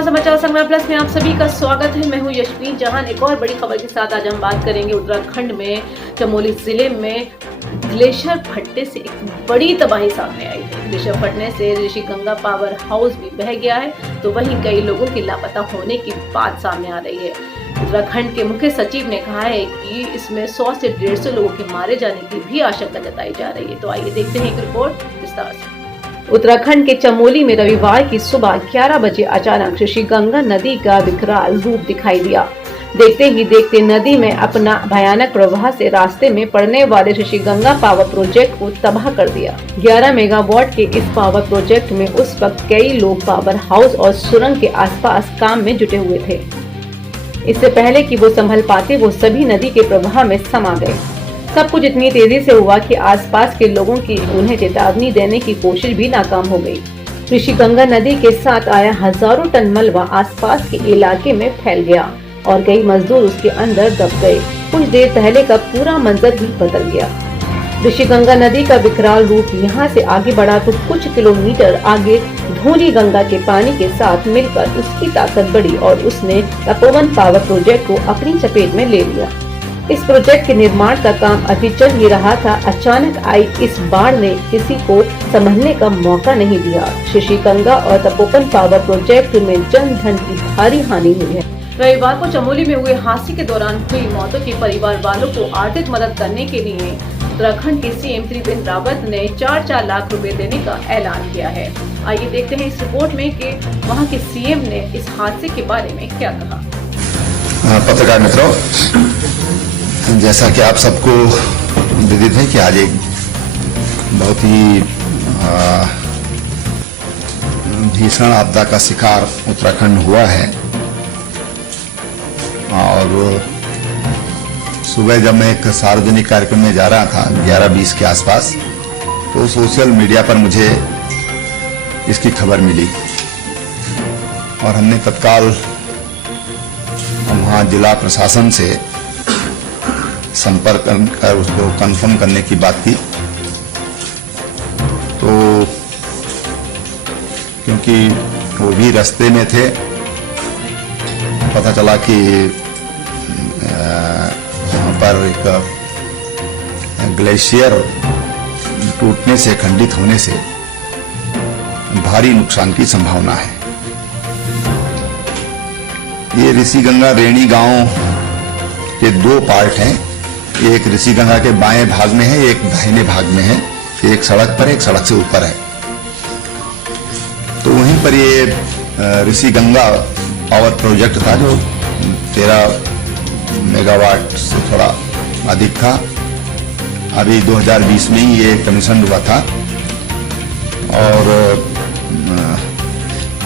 नमस्कार, समाचार संग्राम प्लस में आप सभी का स्वागत है। मैं हूं यशवीर जहान। एक और बड़ी खबर के साथ आज हम बात करेंगे उत्तराखंड में चमोली जिले में ग्लेशियर फटने से एक बड़ी तबाही सामने आई है। ग्लेशियर फटने से ऋषि गंगा पावर हाउस भी बह गया है, तो वहीं कई लोगों की लापता होने की बात सामने आ रही है। उत्तराखंड के मुख्य सचिव ने कहा है कि इसमें 100 से 150 लोगों के मारे जाने की भी आशंका जताई जा रही है। तो आइए देखते हैं एक रिपोर्ट विस्तार से। उत्तराखंड के चमोली में रविवार की सुबह 11 बजे अचानक ऋषि गंगा नदी का विकराल रूप दिखाई दिया। देखते ही देखते नदी में अपना भयानक प्रवाह से रास्ते में पड़ने वाले ऋषि गंगा पावर प्रोजेक्ट को तबाह कर दिया। 11 मेगावाट के इस पावर प्रोजेक्ट में उस वक्त कई लोग पावर हाउस और सुरंग के आसपास काम में जुटे हुए थे। इससे पहले कि वो संभल पाते, वो सभी नदी के प्रवाह में समा गए। सब कुछ इतनी तेजी से हुआ कि आसपास के लोगों की उन्हें चेतावनी देने की कोशिश भी नाकाम हो गई। ऋषि गंगा नदी के साथ आया हजारों टन मलबा आसपास के इलाके में फैल गया और कई मजदूर उसके अंदर दब गए। कुछ देर पहले का पूरा मंजर ही बदल गया। ऋषि गंगा नदी का विकराल रूप यहाँ से आगे बढ़ा तो कुछ किलोमीटर आगे धौली गंगा के पानी के साथ मिलकर उसकी ताकत बढ़ी और उसने तपोवन पावर प्रोजेक्ट को अपनी चपेट में ले लिया। इस प्रोजेक्ट के निर्माण का काम अभी चल ही रहा था। अचानक आई इस बाढ़ ने किसी को संभलने का मौका नहीं दिया। ऋषि गंगा और तपोवन पावर प्रोजेक्ट में जन धन की भारी हानि हुई है। रविवार को चमोली में हुए हादसे के दौरान हुई मौतों के परिवार वालों को आर्थिक मदद करने के लिए उत्तराखंड के सीएम त्रिवेंद्र रावत ने 4-4 लाख रुपए देने का ऐलान किया है। आइए देखते हैं इस रिपोर्ट में कि वहाँ के सीएम ने इस हादसे के बारे में क्या कहा। पत्रकार मित्रों, जैसा कि आप सबको विदित है कि आज एक बहुत ही भीषण आपदा का शिकार उत्तराखंड हुआ है। और सुबह जब मैं एक सार्वजनिक कार्यक्रम में जा रहा था 11:20 के आसपास, तो सोशल मीडिया पर मुझे इसकी खबर मिली और हमने तत्काल वहाँ जिला प्रशासन से संपर्क कर उसको कंफर्म करने की बात की। तो क्योंकि वो भी रास्ते में थे, पता चला कि वहाँ पर एक ग्लेशियर टूटने से, खंडित होने से भारी नुकसान की संभावना है। ये ऋषि गंगा रेणी गांव के 2 पार्ट हैं। एक ऋषि गंगा के बाएं भाग में है, एक दाहिने भाग में है। एक सड़क पर, एक सड़क से ऊपर है। तो वहीं पर ये ऋषि गंगा पावर प्रोजेक्ट था जो 13 मेगावाट से थोड़ा अधिक था। अभी 2020 में ही ये कमीशन हुआ था और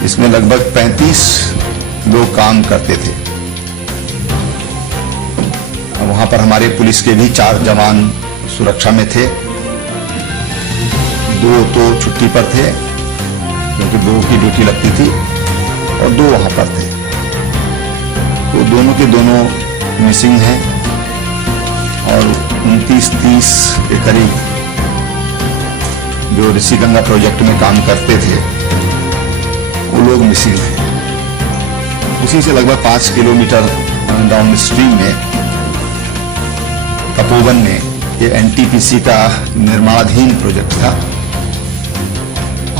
इसमें लगभग 35 लोग काम करते थे। वहां पर हमारे पुलिस के भी 4 जवान सुरक्षा में थे। 2 तो छुट्टी पर थे क्योंकि 2 की ड्यूटी लगती थी और 2 वहां पर थे। तो दोनों के दोनों मिसिंग हैं और 29-30 के करीब जो ऋषि गंगा प्रोजेक्ट में काम करते थे वो लोग मिसिंग हैं। उसी से लगभग 5 किलोमीटर डाउन स्ट्रीम में तपोवन में ये एनटीपीसी का निर्माणाधीन प्रोजेक्ट था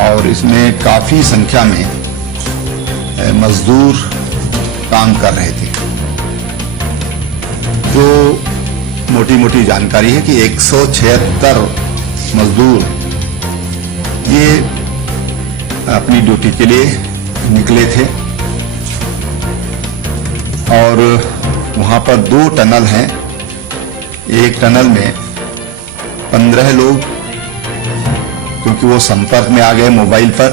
और इसमें काफी संख्या में मजदूर काम कर रहे थे। जो मोटी मोटी जानकारी है कि 176 मजदूर ये अपनी ड्यूटी के लिए निकले थे और वहां पर 2 टनल हैं। एक टनल में 15 लोग, क्योंकि वो संपर्क में आ गए मोबाइल पर,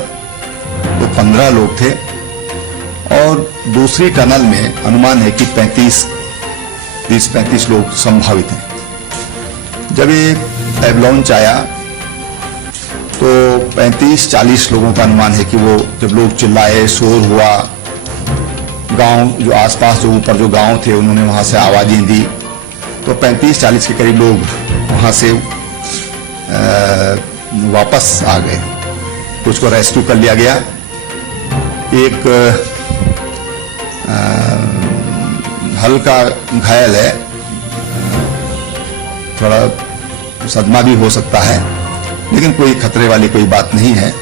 तो 15 लोग थे और दूसरी टनल में अनुमान है कि 30-35 लोग संभावित हैं। जब ये एवलांच आया तो 35-40 लोगों का अनुमान है कि वो जब लोग चिल्लाए, शोर हुआ, गांव जो आसपास जो ऊपर जो गांव थे उन्होंने वहां से आवाजें दी, तो 35-40 के करीब लोग वहां से वापस आ गए। कुछ को रेस्क्यू कर लिया गया। एक हल्का घायल है, थोड़ा सदमा भी हो सकता है, लेकिन कोई खतरे वाली कोई बात नहीं है।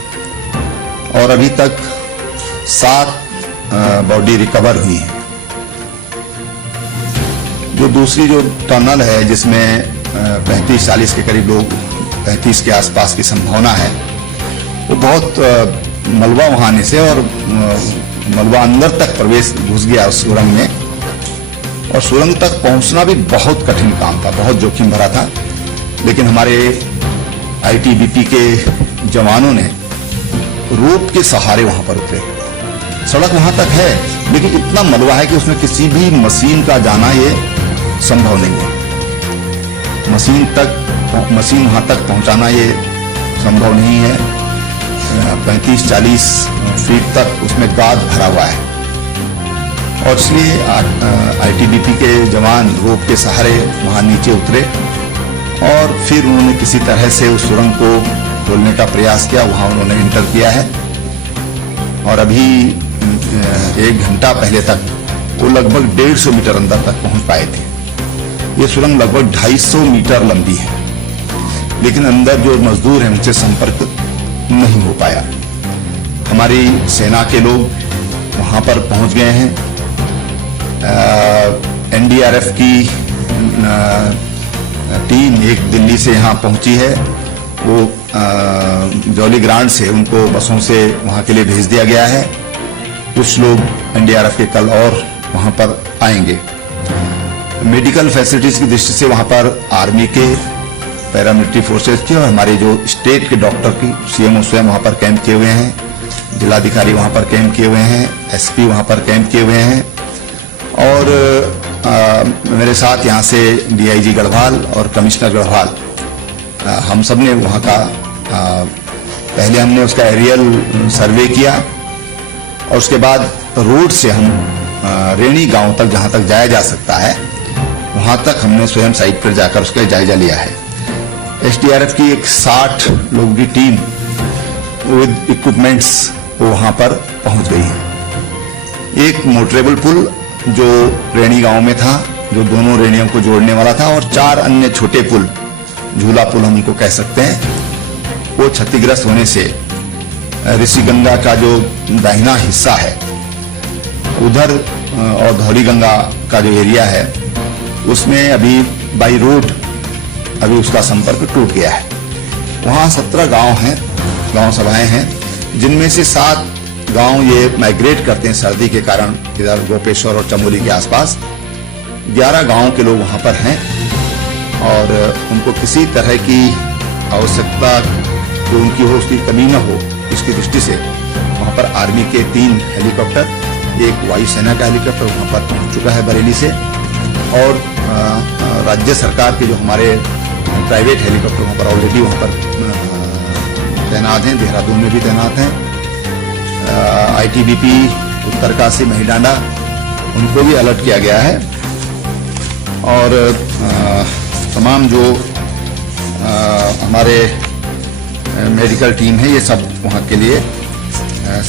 और अभी तक 7 बॉडी रिकवर हुई है। जो दूसरी जो टनल है जिसमें 35-40 के करीब लोग, 35 के आसपास की संभावना है, वो बहुत मलबा वहां आने से और मलबा अंदर तक प्रवेश घुस गया उस सुरंग में, और सुरंग तक पहुंचना भी बहुत कठिन काम था, बहुत जोखिम भरा था। लेकिन हमारे आईटीबीपी के जवानों ने रोप के सहारे वहां पर उतरे। सड़क वहां तक है, लेकिन इतना मलबा है कि उसमें किसी भी मशीन का जाना ये संभव नहीं है। मशीन वहां तक पहुंचाना ये संभव नहीं है। 35-40 फीट तक उसमें गाद भरा हुआ है, और इसलिए आईटीबीपी के जवान रोप के सहारे वहां नीचे उतरे और फिर उन्होंने किसी तरह से उस सुरंग को खोलने का प्रयास किया। वहां उन्होंने इंटर किया है, और अभी 1 घंटा पहले तक वो लगभग 150 मीटर अंदर तक पहुंच पाए थे। ये सुरंग लगभग 250 मीटर लंबी है, लेकिन अंदर जो मजदूर हैं उनसे संपर्क नहीं हो पाया। हमारी सेना के लोग वहां पर पहुंच गए हैं। एनडीआरएफ की टीम एक दिल्ली से यहां पहुंची है, वो जौली ग्रांट से उनको बसों से वहां के लिए भेज दिया गया है। कुछ लोग एनडीआरएफ के कल और वहां पर आएंगे। मेडिकल फैसिलिटीज की दृष्टि से वहां पर आर्मी के, पैरामिलिट्री फोर्सेज के और हमारे जो स्टेट के डॉक्टर की सीएमओ स्वयं वहां पर कैंप किए हुए हैं, जिलाधिकारी वहां पर कैंप किए हुए हैं, एसपी वहां पर कैंप किए हुए हैं, और मेरे साथ यहाँ से डीआईजी गढ़वाल और कमिश्नर गढ़वाल, हम सब ने वहाँ का पहले हमने उसका एरियल सर्वे किया, और उसके बाद रोड से हम रेणी गांव तक जहाँ तक जाया जा सकता है वहाँ तक हमने स्वयं साइट पर जाकर उसका जायजा लिया है। एसडीआरएफ की एक 60 लोगों की टीम विद इक्विपमेंट्स वो वहाँ पर पहुँच गई है। एक मोटरेबल पुल जो रेणी गांव में था, जो दोनों रेणियों को जोड़ने वाला था, और 4 अन्य छोटे पुल, झूला पुल हम उनको कह सकते हैं, वो क्षतिग्रस्त होने से ऋषिगंगा का जो दाहिना हिस्सा है उधर और धौली गंगा का जो एरिया है उसमें अभी बाई रोड अभी उसका संपर्क टूट गया है। वहाँ 17 गांव हैं, गांव सभाएं हैं, जिनमें से 7 गांव ये माइग्रेट करते हैं सर्दी के कारण इधर गोपेश्वर और चमोली के आसपास। 11 गांव के लोग वहां पर हैं, और उनको किसी तरह की आवश्यकता जो उनकी हो उसकी कमी न हो, इसकी दृष्टि से वहां पर आर्मी के 3 हेलीकॉप्टर, एक वायुसेना का हेलीकॉप्टर वहां पर पहुंच चुका है बरेली से, और राज्य सरकार के जो हमारे प्राइवेट हेलीकॉप्टर वहां पर ऑलरेडी वहां पर तैनात हैं, देहरादून में भी तैनात हैं। आईटीबीपी उत्तरकाशी महिडांडा उनको भी अलर्ट किया गया है, और तमाम जो हमारे मेडिकल टीम है ये सब वहाँ के लिए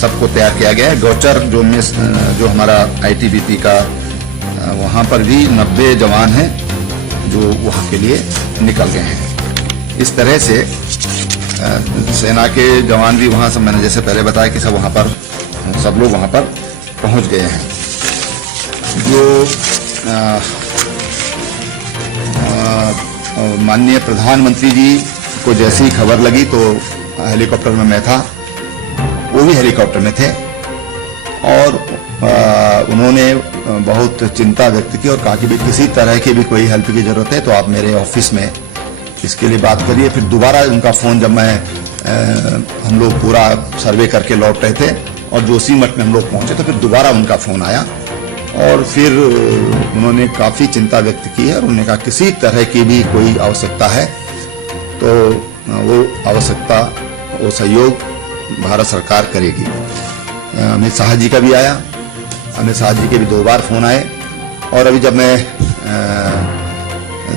सबको तैयार किया गया है। गौचर जो हमारा आईटीबीपी का वहाँ पर भी 90 जवान हैं जो वहाँ के लिए निकल गए हैं। इस तरह से सेना के जवान भी वहाँ से, मैंने जैसे पहले बताया कि सब वहाँ पर, सब लोग वहाँ पर पहुँच गए हैं। जो माननीय प्रधानमंत्री जी को जैसे ही खबर लगी तो हेलीकॉप्टर में मैं था, वो भी हेलीकॉप्टर में थे, और उन्होंने बहुत चिंता व्यक्त की और कहा कि किसी तरह की भी कोई हेल्प की जरूरत है तो आप मेरे ऑफिस में इसके लिए बात करिए। फिर दोबारा उनका फोन, जब हम लोग पूरा सर्वे करके लौट रहे थे और जोशीमठ में हम लोग पहुंचे, तो फिर दोबारा उनका फोन आया, और फिर उन्होंने काफी चिंता व्यक्त की है, और उन्होंने कहा किसी तरह की भी कोई आवश्यकता है तो वो आवश्यकता, वो सहयोग भारत सरकार करेगी। अमित शाह जी का भी आया, अमित शाह जी के भी 2 बार फोन आए, और अभी जब मैं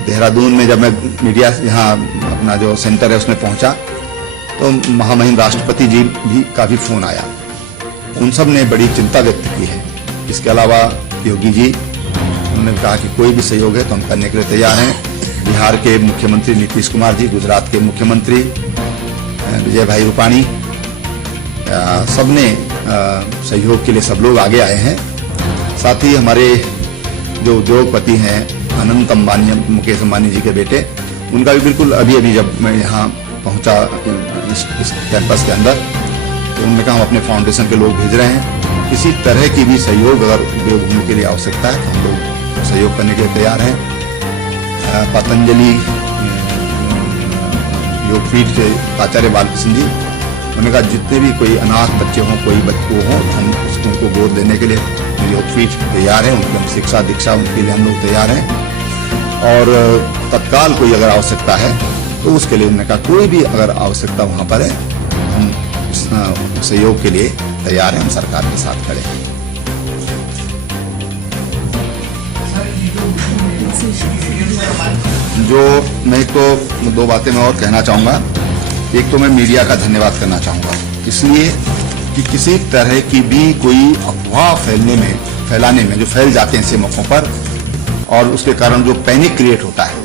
देहरादून में, जब मैं मीडिया यहाँ अपना जो सेंटर है उसमें पहुंचा, तो महामहिम राष्ट्रपति जी भी का भी फोन आया। उन सब ने बड़ी चिंता व्यक्त की है इसके अलावा योगी जी, उन्होंने कहा कि कोई भी सहयोग है तो हम करने के लिए तैयार हैं। बिहार के मुख्यमंत्री नीतीश कुमार जी, गुजरात के मुख्यमंत्री विजय भाई रूपाणी, सबने सहयोग के लिए सब लोग आगे आए हैं। साथ ही हमारे जो उद्योगपति हैं अनंत अंबानी, मुकेश अंबानी जी के बेटे, उनका भी बिल्कुल अभी जब मैं यहाँ पहुँचा इस कैंपस के अंदर, तो उन्होंने कहा हम अपने फाउंडेशन के लोग भेज रहे हैं, किसी तरह की भी सहयोग अगर उपयोग होने के लिए आवश्यकता है तो हम लोग सहयोग करने के लिए तैयार हैं। पतंजलि योगपीठ के आचार्य बालकृष्ण जी, उन्होंने कहा जितने भी कोई अनाथ बच्चे हों, कोई बच्चे हों, हम उनको गोद लेने के लिए योगपीठ तैयार है, उनकी हम शिक्षा दीक्षा उनके लिए हम लोग तैयार हैं। और तत्काल कोई अगर आवश्यकता है तो उसके लिए उन्होंने कहा कोई भी अगर आवश्यकता वहाँ पर है, हम सहयोग के लिए तैयार हैं, हम सरकार के साथ खड़े हैं। जो मैं तो दो बातें मैं और कहना चाहूँगा। एक तो मैं मीडिया का धन्यवाद करना चाहूँगा, इसलिए कि किसी तरह की भी कोई अफवाह फैलाने में जो फैल जाते हैं ऐसे मौकों पर, और उसके कारण जो पैनिक क्रिएट होता है,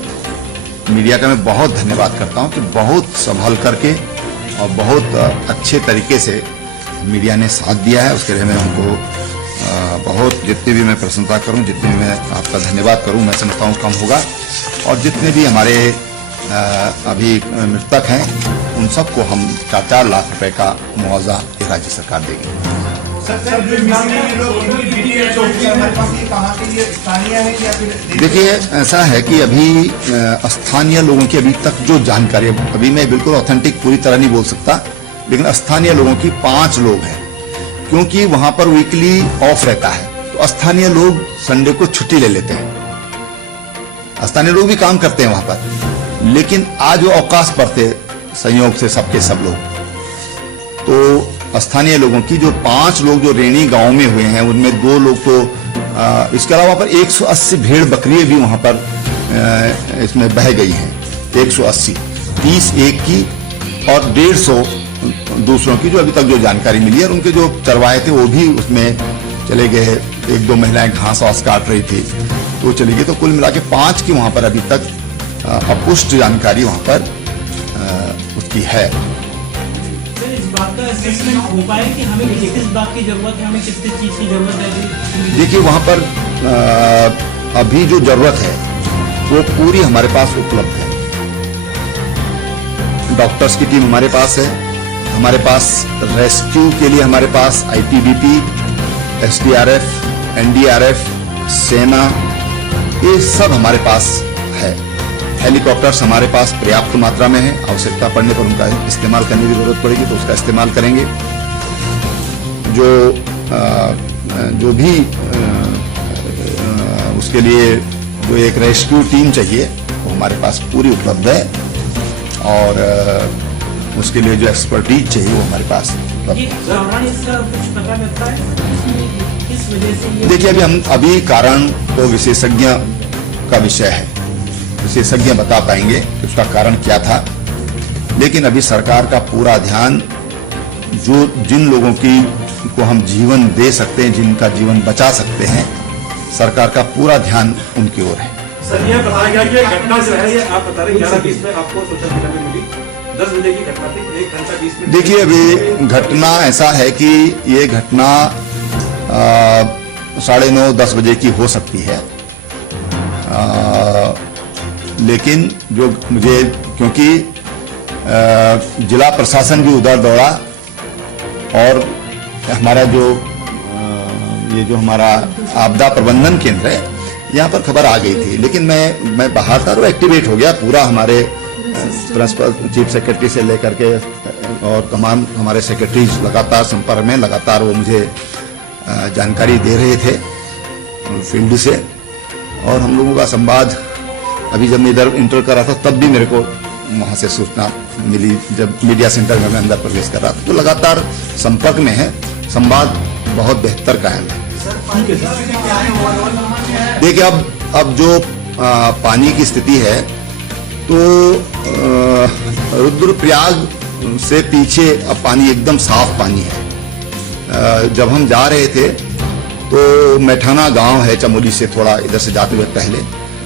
मीडिया का मैं बहुत धन्यवाद करता हूँ कि बहुत संभल करके और बहुत अच्छे तरीके से मीडिया ने साथ दिया है। उसके लिए मैं उनको बहुत, जितनी भी मैं प्रशंसा करूं, जितनी भी मैं आपका धन्यवाद करूं, मैं समझता हूं कम होगा। और जितने भी हमारे अभी मृतक हैं, उन सबको हम 4-4 लाख रुपए का मुआवजा राज्य सरकार देगी। देखिए, ऐसा है कि अभी स्थानीय लोगों की अभी तक जो जानकारी, अभी मैं बिल्कुल ऑथेंटिक पूरी तरह नहीं बोल सकता, लेकिन स्थानीय लोगों की 5 लोग हैं, क्योंकि वहां पर वीकली ऑफ रहता है, तो स्थानीय लोग संडे को छुट्टी ले लेते हैं। स्थानीय लोग भी काम करते हैं वहां पर, लेकिन आज वो अवकाश पर थे संयोग से सबके सब लोग। तो स्थानीय लोगों की जो 5 लोग जो रेणी गांव में हुए हैं, उनमें 2 लोग तो इसके अलावा पर 180 भेड़ बकरियां भी वहां पर इसमें बह गई हैं। 180, 30 एक की और 150 दूसरों की, जो अभी तक जो जानकारी मिली है। और उनके जो चरवाहे थे वो भी उसमें चले गए। 1-2 महिलाएं घास वास काट रही थी तो चली गई। तो कुल मिला के 5 की वहां पर अभी तक अपुष्ट जानकारी वहां पर उसकी है। इस बात का असेसमेंट हो पाए कि हमें किस बात की जरूरत है, हमें किस चीज की जरूरत है? देखिए, वहां पर अभी जो जरूरत है वो पूरी हमारे पास उपलब्ध है। डॉक्टर्स की टीम हमारे पास है, हमारे पास रेस्क्यू के लिए हमारे पास ITBP, SDRF, NDRF, सेना, ये सब हमारे पास है। हेलीकॉप्टर्स हमारे पास पर्याप्त मात्रा में है। आवश्यकता पड़ने पर उनका इस्तेमाल करने की जरूरत पड़ेगी तो उसका इस्तेमाल करेंगे। जो भी उसके लिए जो एक रेस्क्यू टीम चाहिए वो हमारे पास पूरी उपलब्ध है, और उसके लिए जो एक्सपर्टीज चाहिए वो हमारे पास उपलब्ध है। देखिए, अभी कारण तो विशेषज्ञ का विषय है, विशेषज्ञ बता पाएंगे कि उसका कारण क्या था। लेकिन अभी सरकार का पूरा ध्यान जिन लोगों को हम जीवन दे सकते हैं, जिनका जीवन बचा सकते हैं, सरकार का पूरा ध्यान उनकी ओर है। सर, यह बताया गया कि घटना जो है ये आप बता रहे 11:20 में आपको सोशल मीडिया में मिली, 10 बजे की घटना थी, 1 घंटा 20 मिनट। देखिए, अभी घटना ऐसा है कि ये घटना 9:30-10 बजे की हो सकती है। लेकिन जो मुझे, क्योंकि जिला प्रशासन भी उधर दौड़ा, और हमारा ये जो हमारा आपदा प्रबंधन केंद्र है, यहाँ पर खबर आ गई थी। लेकिन मैं बाहर था और एक्टिवेट हो गया पूरा। हमारे प्रिंसिपल चीफ सेक्रेटरी से लेकर के और तमाम हमारे सेक्रेटरीज लगातार संपर्क में, लगातार वो मुझे जानकारी दे रहे थे फील्ड से। और हम लोगों का संवाद, अभी जब मैं इधर इंटर कर रहा था तब भी मेरे को वहाँ से सूचना मिली, जब मीडिया सेंटर में मैं अंदर प्रवेश कर रहा था। तो लगातार संपर्क में है, संवाद बहुत बेहतर कायम है। देखिए, अब जो पानी की स्थिति है, तो रुद्रप्रयाग से पीछे अब पानी एकदम साफ पानी है। जब हम जा रहे थे तो मैठाना गांव है चमोली से थोड़ा इधर से जाते हुए पहले,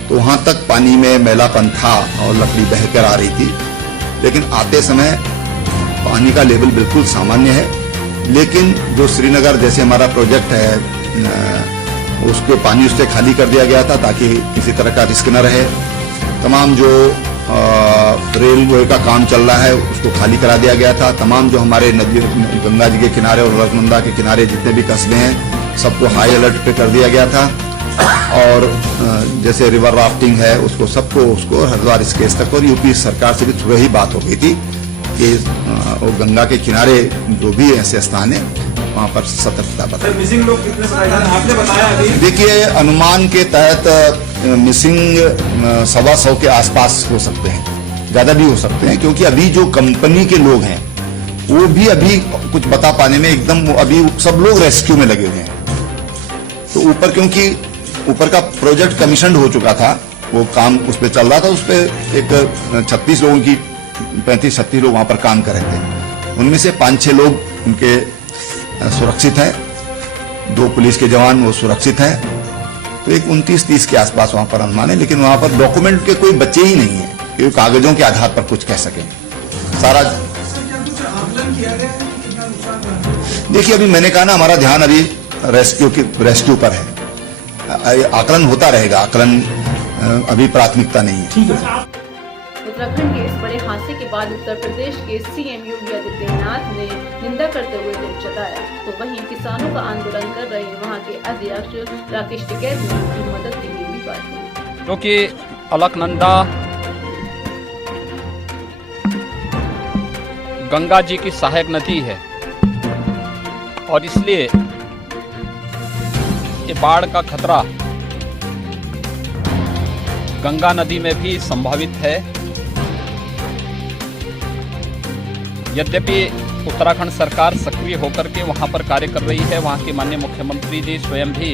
तो वहां तक पानी में मैलापन था और लकड़ी बहकर आ रही थी। लेकिन आते समय पानी का लेवल बिल्कुल सामान्य है। लेकिन जो श्रीनगर जैसे हमारा प्रोजेक्ट है उसके पानी उससे खाली कर दिया गया था ताकि किसी तरह का रिस्क न रहे। तमाम जो रेलवे का काम चल रहा है उसको खाली करा दिया गया था। तमाम जो हमारे नदी गंगा जी के किनारे और अलकनंदा के किनारे जितने भी कस्बे हैं सबको हाई अलर्ट पे कर दिया गया था। और जैसे रिवर राफ्टिंग है उसको हरिद्वार स्केच तक, और यूपी सरकार से भी सुबह ही बात हो गई थी कि वो गंगा के किनारे जो भी ऐसे स्थान है वहाँ पर सतर्कता बरतें। मिसिंग लोग कितने बताए आपने बताया अभी? देखिए, अनुमान के तहत मिसिंग 125 के आसपास हो सकते हैं, ज्यादा भी हो सकते हैं, क्योंकि अभी जो कंपनी के लोग हैं वो भी अभी कुछ बता पाने में एकदम अभी सब लोग रेस्क्यू में लगे हुए हैं। तो ऊपर क्योंकि ऊपर का प्रोजेक्ट कमीशन हो चुका था, वो काम उस पर चल रहा था, उस पर एक 36 लोगों की 35-36 लोग वहां पर काम कर रहे थे। उनमें से 5-6 लोग उनके सुरक्षित हैं, 2 पुलिस के जवान वो सुरक्षित हैं। तो एक 29-30 के आसपास वहां पर अनुमान है। लेकिन वहां पर डॉक्यूमेंट के कोई बच्चे ही नहीं है कि कागजों के आधार पर कुछ कह सकें। सारा देखिए, अभी मैंने कहा ना, हमारा ध्यान अभी रेस्क्यू पर है। आकलन होता रहेगा, आकलन अभी प्राथमिकता नहीं है। उत्तराखंड के इस बड़े हादसे के बाद उत्तर प्रदेश के सीएम योगी आदित्यनाथ ने निंदा करते हुए दुख जताया। तो वहीं किसानों का आंदोलन कर रहे वहां के अध्यक्ष राकेश टिकैत ने उनकी मदद के लिए भी बात की। क्योंकि अलकनंदा गंगा जी की सहायक नदी है और इसलिए ये बाढ़ का खतरा गंगा नदी में भी संभावित है। यद्यपि उत्तराखंड सरकार सक्रिय होकर के वहां पर कार्य कर रही है, वहां के माननीय मुख्यमंत्री जी स्वयं भी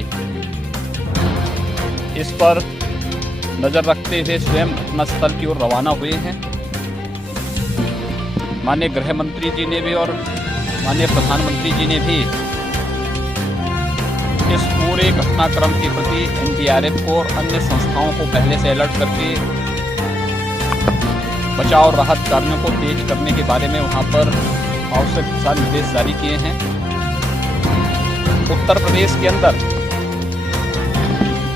इस पर नजर रखते हुए स्वयं घटनास्थल की ओर रवाना हुए हैं। माननीय गृह मंत्री जी ने भी और माननीय प्रधानमंत्री जी ने भी इस पूरे घटनाक्रम के प्रति एनडीआरएफ को और अन्य संस्थाओं को पहले से अलर्ट करके बचाव और राहत कार्यों को तेज करने के बारे में वहां पर आवश्यक दिशा निर्देश जारी किए हैं। उत्तर प्रदेश के अंदर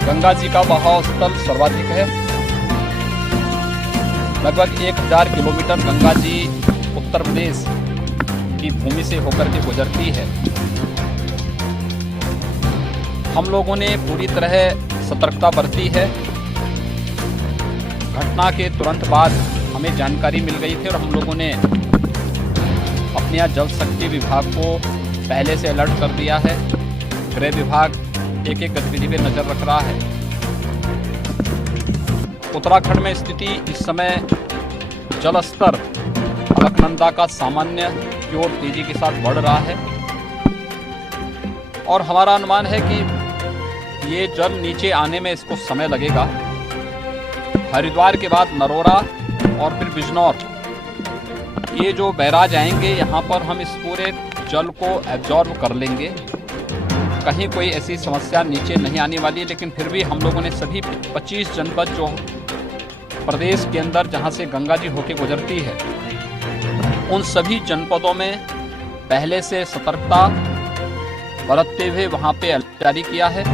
गंगा जी का बहाव स्थल सर्वाधिक है। लगभग 1000 किलोमीटर गंगा जी उत्तर प्रदेश की भूमि से होकर के गुजरती है। हम लोगों ने पूरी तरह सतर्कता बरती है। घटना के तुरंत बाद हमें जानकारी मिल गई थी और हम लोगों ने अपने यहाँ जल शक्ति विभाग को पहले से अलर्ट कर दिया है। गृह विभाग एक गतिविधि पे नजर रख रहा है। उत्तराखंड में स्थिति इस समय जल स्तर अलकनंदा का सामान्य की ओर तेजी के साथ बढ़ रहा है और हमारा अनुमान है कि ये जल नीचे आने में इसको समय लगेगा। हरिद्वार के बाद नरोरा और फिर बिजनौर, ये जो बैराज आएंगे यहाँ पर हम इस पूरे जल को एब्जॉर्ब कर लेंगे। कहीं कोई ऐसी समस्या नीचे नहीं आने वाली, लेकिन फिर भी हम लोगों ने सभी 25 जनपद जो प्रदेश के अंदर जहाँ से गंगा जी होके गुजरती है, उन सभी जनपदों में पहले से सतर्कता बरतते हुए वहाँ पे अलर्ट जारी किया है।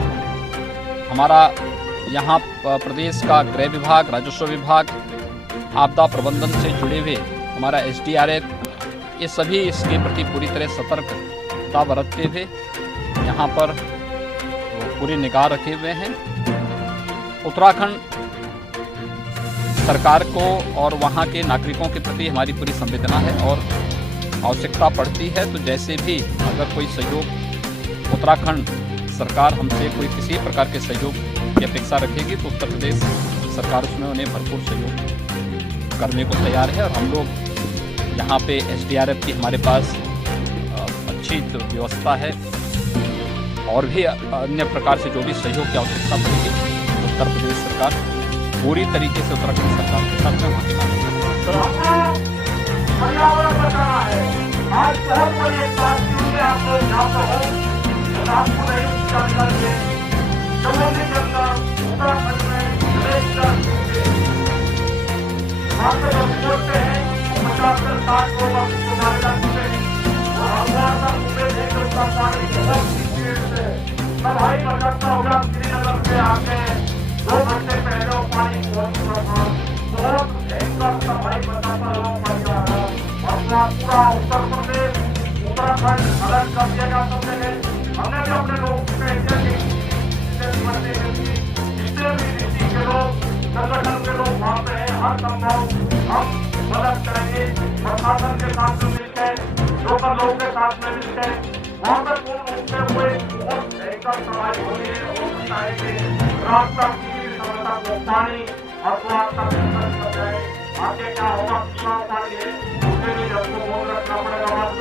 हमारा यहाँ प्रदेश का गृह विभाग, राजस्व विभाग, आपदा प्रबंधन से जुड़े हुए हमारा एसडीआरएफ, ये सभी इसके प्रति पूरी तरह सतर्कता बरतते हुए यहाँ पर पूरी निगाह रखे हुए हैं। उत्तराखंड सरकार को और वहाँ के नागरिकों के प्रति हमारी पूरी संवेदना है और आवश्यकता पड़ती है तो जैसे भी अगर कोई सहयोग उत्तराखंड सरकार हमसे कोई किसी प्रकार के सहयोग की अपेक्षा रखेगी तो उत्तर प्रदेश सरकार उसमें उन्हें भरपूर सहयोग करने को तैयार है। और हम लोग यहाँ पे एसडीआरएफ की हमारे पास अच्छी व्यवस्था है और भी अन्य प्रकार से जो भी सहयोग की आवश्यकता पड़ेगी उत्तर प्रदेश सरकार पूरी तरीके से उत्तराखंड सरकार के साथ में वहाँ आपको नहीं उसकी जानकारी है। चमोली के अंदर उत्तराखंड में ग्लेशियर वहाँ पे लोग बोलते हैं 50 से 60 लोग आपको मारे जा चुके हैं और हमारा सब उम्मीद है कि उसका पानी बहुत स्पीड से तब भाई बचता होगा। श्रीनगर से आके 2 घंटे पहले वो पानी पहुंच चुका था। बहुत भयंकर सा भाई बताता लोग पड़ जा रहा है और पूरा उत्तर प्रदेश उत्तराखंड अलग कर दिया जा सकते हैं। हमने भी अपने लोगों को जितने भी नीति के लोग संगठन के लोग वहाँ पे हैं, हर संभव हम मदद करेंगे प्रशासन के साथ में मिलकर, लोकल लोगों के साथ में मिलकर वहाँ पर पूर्ण रूप से हुए बहुत भयंकर तबाही हो रही है। हो सकता है कि रास्ता किसी भी समस्या को पानी और स्वास्थ्य का जाए। आगे क्या होगा, कितना पानी है